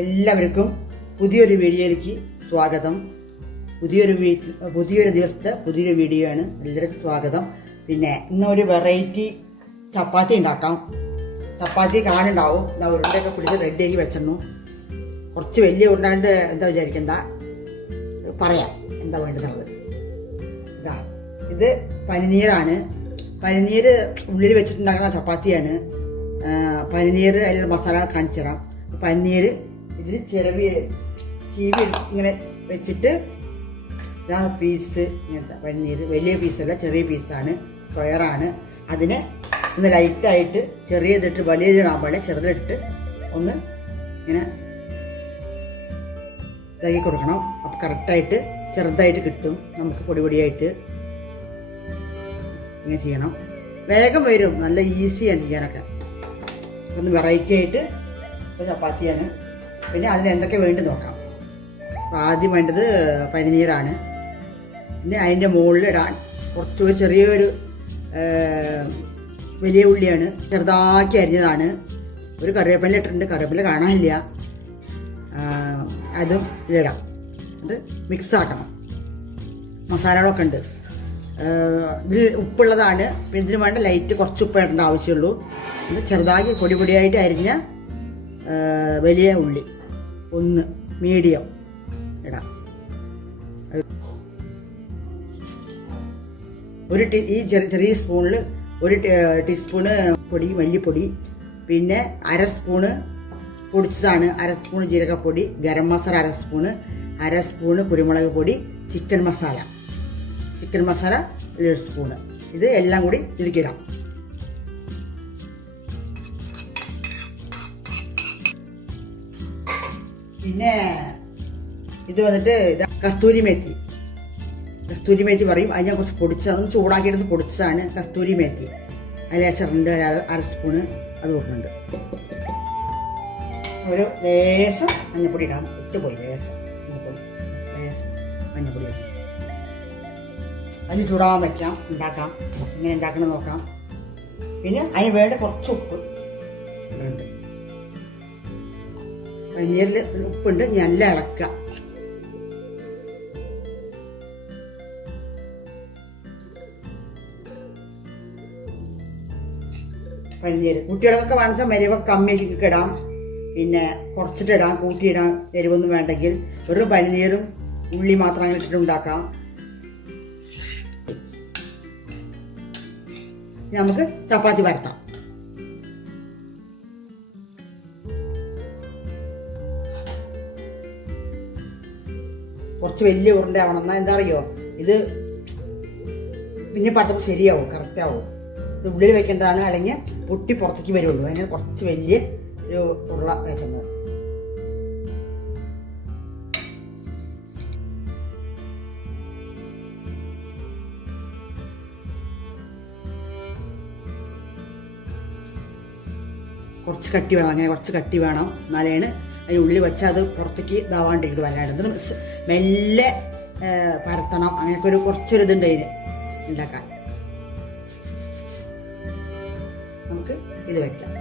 എല്ലാവർക്കും പുതിയൊരു വീഡിയോയിലേക്ക് സ്വാഗതം. പുതിയൊരു ദിവസത്തെ പുതിയൊരു വീഡിയോ ആണ്. എല്ലാവർക്കും സ്വാഗതം. പിന്നെ ഇന്നൊരു വെറൈറ്റി ചപ്പാത്തി ഉണ്ടാക്കാം. ചപ്പാത്തി കാണുണ്ടാവും. എന്താ ഉരുണ്ടൊക്കെ പിടിച്ച് റെഡിയാക്കി വെച്ചിരുന്നു. കുറച്ച് വലിയ ഉരുണ്ടാണ്ട് എന്താ വിചാരിക്കണ്ട, പറയാം എന്താ വേണ്ടത്. ഇതാ, ഇത് പനിനീരാണ്. പനിനീര് ഉള്ളിൽ വെച്ചിട്ടുണ്ടാക്കുന്ന ചപ്പാത്തിയാണ്. പനിനീര് അതിലുള്ള മസാല കാണിച്ചു തരാം. പനിനീര് ഇതിൽ ചീവി ഇങ്ങനെ വെച്ചിട്ട് ഇതാ പീസ്. ഇങ്ങനത്തെ പനിനീര് വലിയ പീസല്ല, ചെറിയ പീസാണ്, സ്ക്വയറാണ്. അതിനെ ഒന്ന് ലൈറ്റായിട്ട് ചെറിയതിട്ട് വലിയതിടാൻ പാടില്ല, ചെറുതിട്ട് ഒന്ന് ഇങ്ങനെ ഇതാക്കി കൊടുക്കണം. അപ്പം കറക്റ്റായിട്ട് ചെറുതായിട്ട് കിട്ടും. നമുക്ക് പൊടിയായിട്ട് ഇങ്ങനെ ചെയ്യണം. വേഗം വരും, നല്ല ഈസിയാണ് ചെയ്യാനൊക്കെ. ഒന്ന് വെറൈറ്റി ആയിട്ട് ഒരു ചപ്പാത്തിയാണ്. പിന്നെ അതിന് എന്തൊക്കെ വേണ്ടി നോക്കാം. അപ്പോൾ ആദ്യം വേണ്ടത് പനിനീരാണ്. പിന്നെ അതിൻ്റെ മുകളിലിടാൻ കുറച്ചൊരു ചെറിയൊരു വലിയ ഉള്ളിയാണ്, ചെറുതാക്കി അരിഞ്ഞതാണ്. ഒരു കറിവേപ്പില ഇട്ടിട്ടുണ്ട്, കറിവേപ്പില കാണാനില്ല. അതും ഇതിലിടാം. അത് മിക്സ് ആക്കണം. മസാലകളൊക്കെ ഉണ്ട്. ഇതിൽ ഉപ്പുള്ളതാണ്. പിന്നെ ഇതിന് വേണ്ട ലൈറ്റ് കുറച്ച് ഉപ്പ് ഇടേണ്ട ആവശ്യമുള്ളൂ. ഇത് ചെറുതാക്കി പൊടിയായിട്ട് അരിഞ്ഞ വലിയ ഉള്ളി ഒന്ന് മീഡിയം ഇടാം. ഈ ചെറിയ സ്പൂണിൽ ഒരു ടീസ്പൂണ് പൊടി, മല്ലിപ്പൊടി, പിന്നെ അര സ്പൂണ് പൊടിച്ചതാണ്, അര സ്പൂണ് ജീരകപ്പൊടി, ഗരം മസാല അര സ്പൂണ്, അര സ്പൂണ് കുരുമുളക് പൊടി, ചിക്കൻ മസാല 1 സ്പൂണ്. ഇത് എല്ലാം കൂടി ഇതിലേക്കിടാം. പിന്നെ ഇത് വന്നിട്ട് കസ്തൂരി മേത്തി പറയും. അത് ഞാൻ കുറച്ച് പൊടിച്ചതാണ്, ചൂടാക്കിയിട്ടൊന്ന് പൊടിച്ചതാണ് കസ്തൂരി മേത്തി. അതിലേച്ചുണ്ട് 1 സ്പൂണ് അത് കൊടുക്കുന്നുണ്ട്. ഒരു ലേശം മഞ്ഞപ്പൊടി ഇടാം. ഇട്ടുപോയി ലേശം മഞ്ഞപ്പൊടി ഇടാം. അതിന് ചൂടാവാൻ വയ്ക്കാം, ഉണ്ടാക്കാം. ഇങ്ങനെ ഉണ്ടാക്കണം നോക്കാം. പിന്നെ അതിന് വേണ്ട കുറച്ച് ഉപ്പ് ഉണ്ട്. പനീരിൽ ഉപ്പുണ്ട്. നല്ല ഇളക്കുക. പനീര് കുട്ടികളൊക്കെ വേണമെച്ചാൽ മെരിവൊക്കെ കമ്മിയൊക്കെ ഇടാം. പിന്നെ കുറച്ചിട്ടിടാം, കൂട്ടിയിടാം. എരിവൊന്നും വേണ്ടെങ്കിൽ വെറും പനീരും ഉള്ളി മാത്രം അങ്ങനെ ഇട്ടിട്ട് ഉണ്ടാക്കാം. നമുക്ക് ചപ്പാത്തി പരത്താം. കുറച്ച് വലിയ ഉരുണ്ട ആവണം. എന്നാൽ എന്താ അറിയോ, ഇത് പിന്നെ പരത്തപ്പോൾ ശരിയാവും, കറക്റ്റ് ആവും. ഇത് ഉള്ളിൽ വെക്കേണ്ടതാണ്, അല്ലെങ്കിൽ പൊട്ടി പുറത്തേക്ക് വരുള്ളൂ. അതിന് കുറച്ച് വലിയ ഒരു ഉരുള വെച്ചത്. കുറച്ച് കട്ടി വേണം, അങ്ങനെ കുറച്ച് കട്ടി വേണം. എന്നാലാണ് അതിനുള്ളിൽ വെച്ചാൽ അത് പുറത്തേക്ക് ഇതാവാണ്ടിരിക്കും. വല്ലാണ്ട് മെല്ലെ പരത്തണം. അങ്ങനെയൊക്കെ കുറച്ചൊരു ഇതുണ്ട് അതിന് ഉണ്ടാക്കാൻ. നമുക്ക് ഇത് വയ്ക്കാം.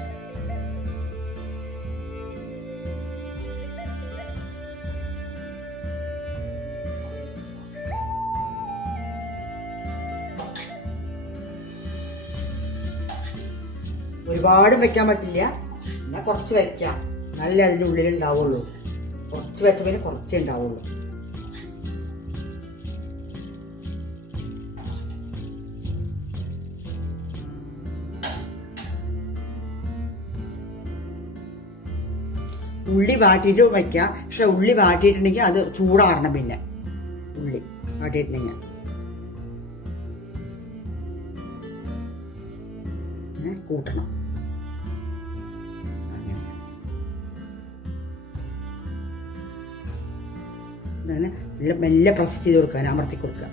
ഒരുപാടും വെക്കാൻ പറ്റില്ല, എന്നാൽ കുറച്ച് വെക്കാം. നല്ല അതിൻ്റെ ഉള്ളിൽ ഉണ്ടാവുള്ളൂ. കുറച്ച് വെച്ച പിന്നെ കുറച്ചേ ഉണ്ടാവുള്ളൂ. ഉള്ളി വാട്ടിയിട്ട് വയ്ക്കാം. പക്ഷെ ഉള്ളി വാട്ടിയിട്ടുണ്ടെങ്കിൽ അത് ചൂടാറണം. പിന്നെ ഉള്ളി വാട്ടിയിട്ടുണ്ടെങ്കിൽ കൂട്ടണം. മെല്ലെ പ്രസ് ചെയ്ത് കൊടുക്കുക, അമർത്തി കൊടുക്കുക.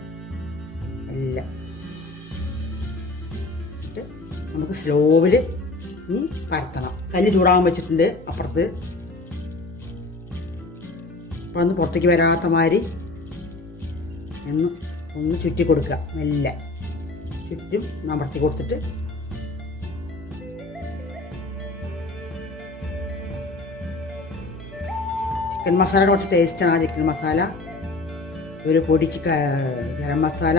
എല്ലാം നമുക്ക് സ്ലോവിൽ ഇനി പരത്തണം. കല്ല് ചൂടാകാൻ വെച്ചിട്ടുണ്ട് അപ്പുറത്ത്. അപ്പം ഒന്ന് പുറത്തേക്ക് വരാത്ത മാതിരി ഒന്ന് ചുറ്റി കൊടുക്കുക. മെല്ലെ ചുറ്റും അമർത്തി കൊടുത്തിട്ട് ചിക്കൻ മസാല കുറച്ച് ടേസ്റ്റാണ് ആ ചിക്കൻ മസാല. ഒരു പൊടിക്ക് ഗരം മസാല,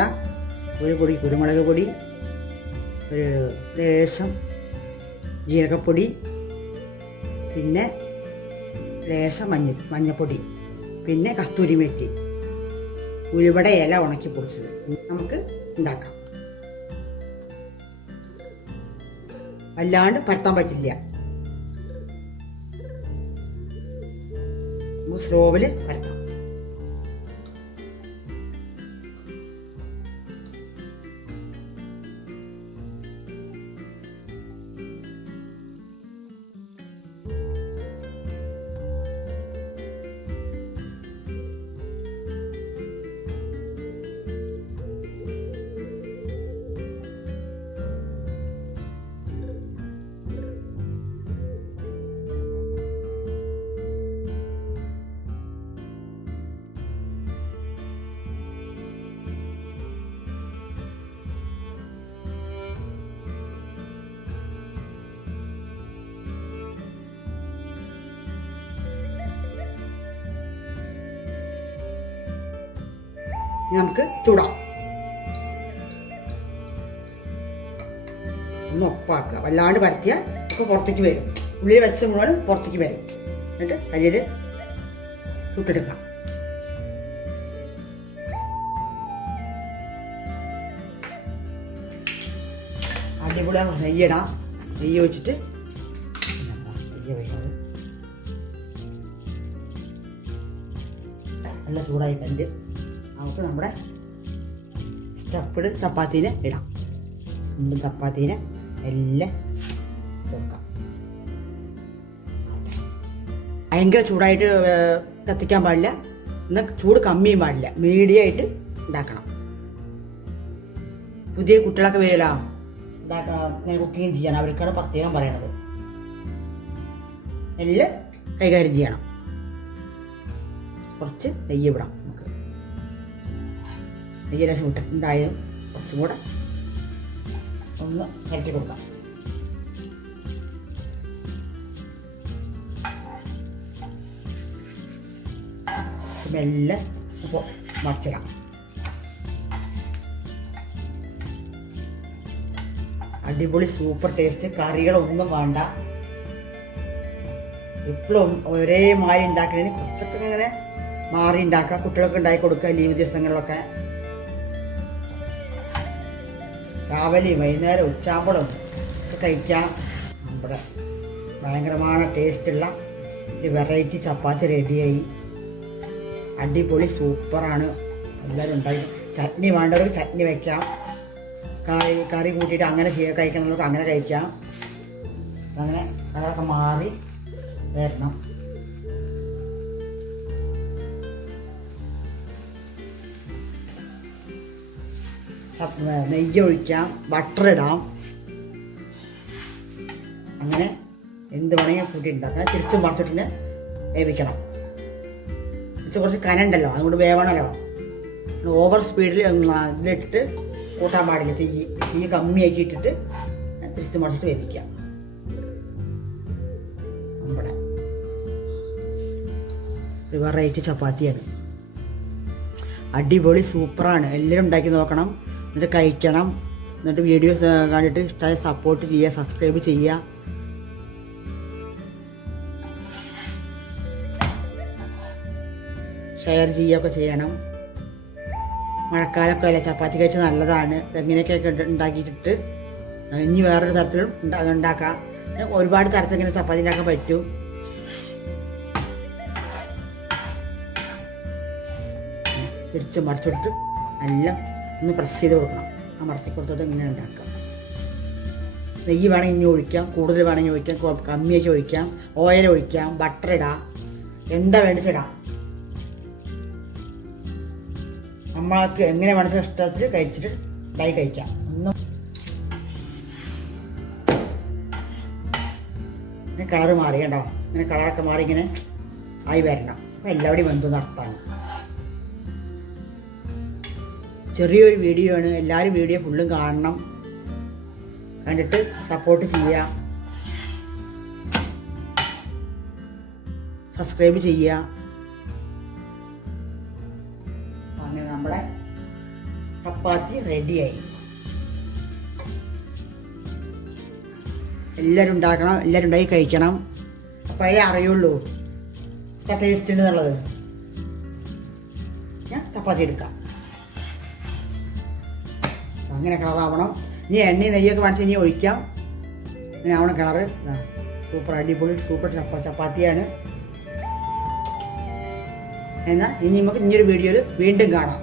ഒരു പൊടി കുരുമുളക് പൊടി, ഒരു ലേശം ജീരകപ്പൊടി, പിന്നെ ലേശം മഞ്ഞപ്പൊടി, പിന്നെ കസ്തൂരി മെത്തി, ഉലുവട ഇല ഉണക്കി പൊടിച്ചത്. നമുക്ക് ഉണ്ടാക്കാം. അല്ലാണ്ട് പരത്താൻ പറ്റില്ല. സ്ലോവിൽ പരത്താം. നമുക്ക് ചൂടാം. ഒന്ന് ഒപ്പാക്കുക. വല്ലാണ്ട് പരത്തിയാൽ ഒക്കെ പുറത്തേക്ക് വരും. ഉള്ളിൽ വെച്ച മുഴുവനും പുറത്തേക്ക് വരും. എന്നിട്ട് കല്ലിൽ ചുട്ടെടുക്കാം. അടിപൊളിയാണ്. നെയ്യിടാം. നെയ്യ് വെച്ചിട്ട് നെയ്യ് ഒഴിക്കുന്നത് നല്ല ചൂടായി കല്ല്. നമുക്ക് നമ്മുടെ സ്റ്റഫ്ഡ് ചപ്പാത്തീനെ ഇടാം. ചപ്പാത്തീനെ എല്ലാം ചേർക്കാം. ഭയങ്കര ചൂടായിട്ട് കത്തിക്കാൻ പാടില്ല, എന്നാൽ ചൂട് കമ്മിയും പാടില്ല. മീഡിയമായിട്ട് ഉണ്ടാക്കണം. പുതിയ കുട്ടികളൊക്കെ വരില്ല ഉണ്ടാക്കാൻ കുക്കിങ് ചെയ്യണം. അവർക്കാണ് പ്രത്യേകം പറയണത്. എല്ലാം കൈകാര്യം ചെയ്യണം. കുറച്ച് നെയ്യ് വിടാം. നമുക്ക് നെയ്യ് രസം ഉണ്ടായതും കുറച്ചും കൂടെ ഒന്ന് കരട്ടി കൊടുക്കാം. മെല്ലെ ഇപ്പോൾ മറിച്ചിടാം. അടിപൊളി സൂപ്പർ ടേസ്റ്റ്. കറികളൊന്നും വേണ്ട. എപ്പോഴും ഒരേ മാറി ഉണ്ടാക്കുന്നതിന് കുറച്ചൊക്കെ ഇങ്ങനെ മാറി ഉണ്ടാക്കുക. കുട്ടികൾക്ക് ഉണ്ടാക്കി കൊടുക്കുക ലീവ് ദിവസങ്ങളിലൊക്കെ. രാവിലെയും വൈകുന്നേരം ഉച്ചാമ്പളും ഒക്കെ കഴിക്കാം. നമ്മുടെ ഭയങ്കരമായ ടേസ്റ്റുള്ള ഒരു വെറൈറ്റി ചപ്പാത്തി റെഡിയായി. അടിപൊളി സൂപ്പറാണ്. എല്ലാവരും ഉണ്ടാക്കി. ചട്നി വേണ്ടവർക്ക് ചട്നി വയ്ക്കാം. കറി കൂട്ടിയിട്ട് അങ്ങനെ കഴിക്കണമെന്നവർക്ക് അങ്ങനെ കഴിക്കാം. അങ്ങനെ കളറൊക്കെ മാറി വരണം. നെയ്യ് ഒഴിക്കാം, ബട്ടർ ഇടാം. അങ്ങനെ എന്ത് വേണമെങ്കിൽ കൂട്ടി ഉണ്ടാക്കാം. തിരിച്ചും മറിച്ചിട്ടിന് വേവിക്കണം. കുറച്ച് കനണ്ടല്ലോ, അതുകൊണ്ട് വേവണമല്ലോ. ഓവർ സ്പീഡിൽ ഇതിലിട്ടിട്ട് കൂട്ടാൻ പാടില്ല. തീ കമ്മിയാക്കി ഇട്ടിട്ട് തിരിച്ച് മറിച്ചിട്ട് വേവിക്കാം. നമ്മുടെ വെറൈറ്റി ചപ്പാത്തിയാണ്. അടിപൊളി സൂപ്പറാണ്. എല്ലാവരും ഉണ്ടാക്കി നോക്കണം. എന്നിട്ട് കഴിക്കണം. എന്നിട്ട് വീഡിയോസ് കണ്ടിട്ട് ഇഷ്ടമായി സപ്പോർട്ട് ചെയ്യുക, സബ്സ്ക്രൈബ് ചെയ്യുക. ഷെയർ ചെയ്യുകയൊക്കെ ചെയ്യണം. മഴക്കാലമൊക്കെ അല്ലേ, ചപ്പാത്തി കഴിച്ച് നല്ലതാണ്. എങ്ങനെയൊക്കെ ഉണ്ടാക്കിയിട്ട് ഇനി വേറൊരു തരത്തിലും ഉണ്ടാക്കാം. ഒരുപാട് തരത്തിൽ ഇങ്ങനെ ചപ്പാത്തി ഉണ്ടാക്കാൻ പറ്റും. തിരിച്ച് മറിച്ചെടുത്ത് എല്ലാം ഒന്ന് പ്രസ് ചെയ്ത് കൊടുക്കണം. ആ മറത്തി കൊടുത്തിട്ട് ഇങ്ങനെ ഉണ്ടാക്കാം. നെയ്യ് വേണമെങ്കിൽ ഇനി ഒഴിക്കാം, കൂടുതൽ വേണമെങ്കിൽ ഒഴിക്കാം, കമ്മിയാക്കി ഒഴിക്കാം, ഓയിൽ ഒഴിക്കാം, ബട്ടർ ഇടാം, എന്താ വേണ്ടിച്ചിടാം. നമ്മൾക്ക് എങ്ങനെ വേണമെച്ച ഇഷ്ടത്തിൽ കഴിച്ചിട്ട് ഉണ്ടായി കഴിക്കാം. ഒന്നും ഇങ്ങനെ കളറ് മാറി കണ്ടോ, ഇങ്ങനെ കളറൊക്കെ മാറി ഇങ്ങനെ ആയി വരണം. അപ്പം എല്ലാവരുടെയും ബന്ധം നടത്താണ്. ചെറിയൊരു വീഡിയോ ആണ്. എല്ലാവരും വീഡിയോ ഫുള്ളും കാണണം. കണ്ടിട്ട് സപ്പോർട്ട് ചെയ്യുക, സബ്സ്ക്രൈബ് ചെയ്യുക. നമ്മുടെ ചപ്പാത്തി റെഡിയായി. എല്ലാവരും ഉണ്ടാക്കണം, എല്ലാവരും ഉണ്ടാക്കി കഴിക്കണം. അപ്പോഴേ അറിയുള്ളൂ എത്ര ടേസ്റ്റ് ഉണ്ട് എന്നുള്ളത്. ഞാൻ ചപ്പാത്തി എടുക്കാം. അങ്ങനെ കളറാവണം. ഇനി എണ്ണയും നെയ്യൊക്കെ വേണിച്ച് ഇനി ഒഴിക്കാം. ഇങ്ങനെ ആവണം കളറ്. സൂപ്പർ അടിപൊളി സൂപ്പർ ചപ്പാത്തിയാണ്. എന്നാൽ ഇനി നമുക്ക് ഇനിയൊരു വീഡിയോയിൽ വീണ്ടും കാണാം.